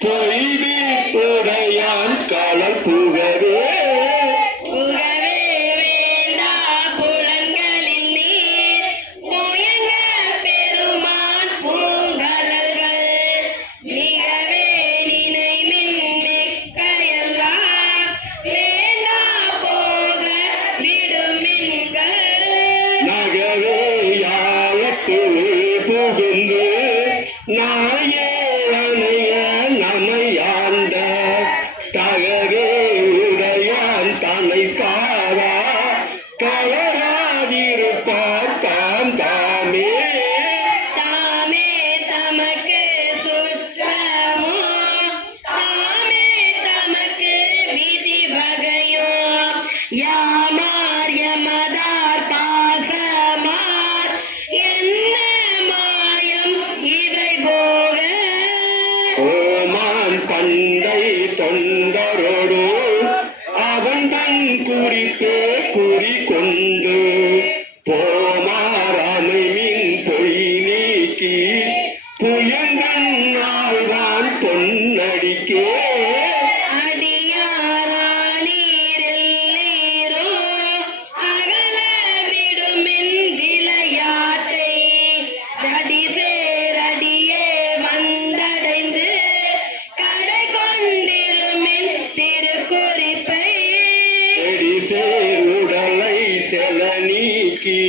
பொய்விட்டுடையான் களம் புகவே புகுந்து நாயே அணைய நமையாண்ட தகவே உடையான் தன்னை சாரா கலராதிருப்பார் தாம் தாமே தாமே தமக்கு சுற்றமோ தாமே தமக்கு விதி வகையோ யாமார் யமதார் பாசமார் என்ன பண்டை தொண்டரோடு அவன் தன் குறிப்பே குறி கொண்டு போமார் அமைவின் பொய் நீக்கி புயங்கன் ஆழ்வான் பொன்னடிக்கே உடலை செல நீக்கி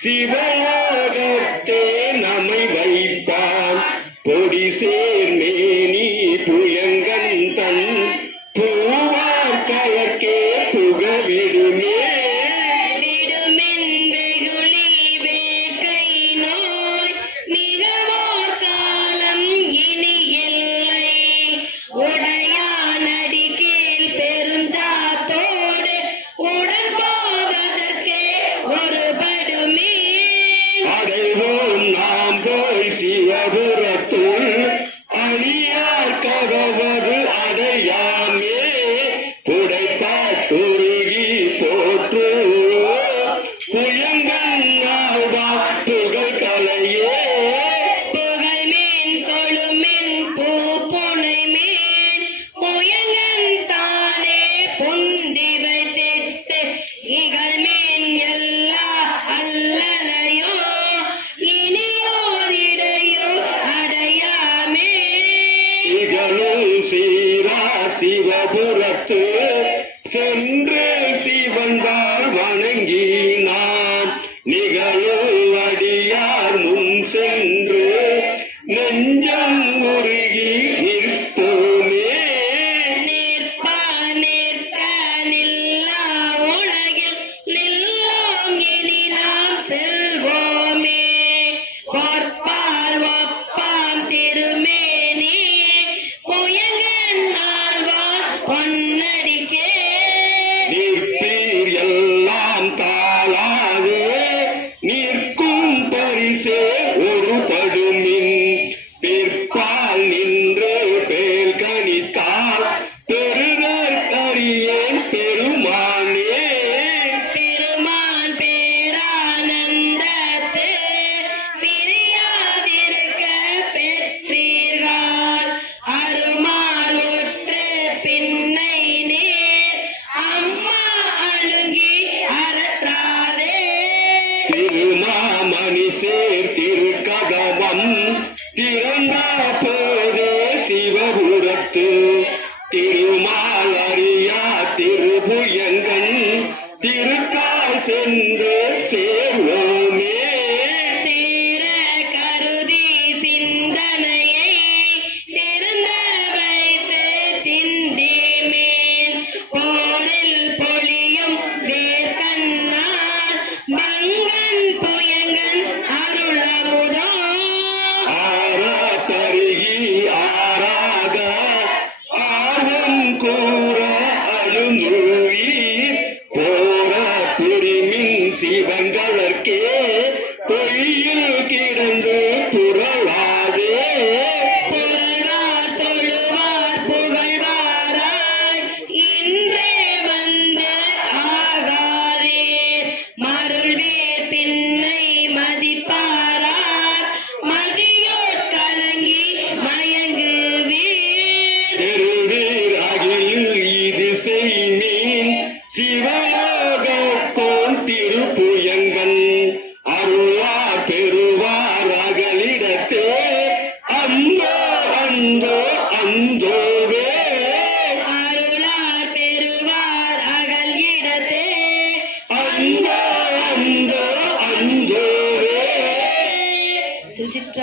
சிவலோகத்தே நம்மை வைப்பான் பொடி சேர் மேனி புயங்கன் தன் பூவார் கலக்கே புகவிடுமே நாம் போய் சிவபுரத்துள் அணியார் ககவது அடையாமே புடைப்பாட்டுருகி போற்றுவோ புயங்கன் புகழ் கலையே புகழ் மேன் கொழுமென் பூப்புனை மேன் புயங்கன் தானே புந்திவை தெத்து இகழ் மேன் எல்லா அல்லலையோ சிவபுரத்து சென்று சிவந்தார் வணங்கி நாம் நிகழும் அடியார் முன் சென்று நெஞ்சம் உருகி நிற்போமே நிற்க நில்லா உலகில் நில்லோம் இனி நாம் செல்வோமே பொற்பால் ஒப்பாம் திருமேனி பொன்னடிக்கே நிற்பீர் எல்லாம் தாளாவே நிற்கும் பரிசே ஒரு படுமின் பிற்பா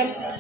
சந்தோஷம்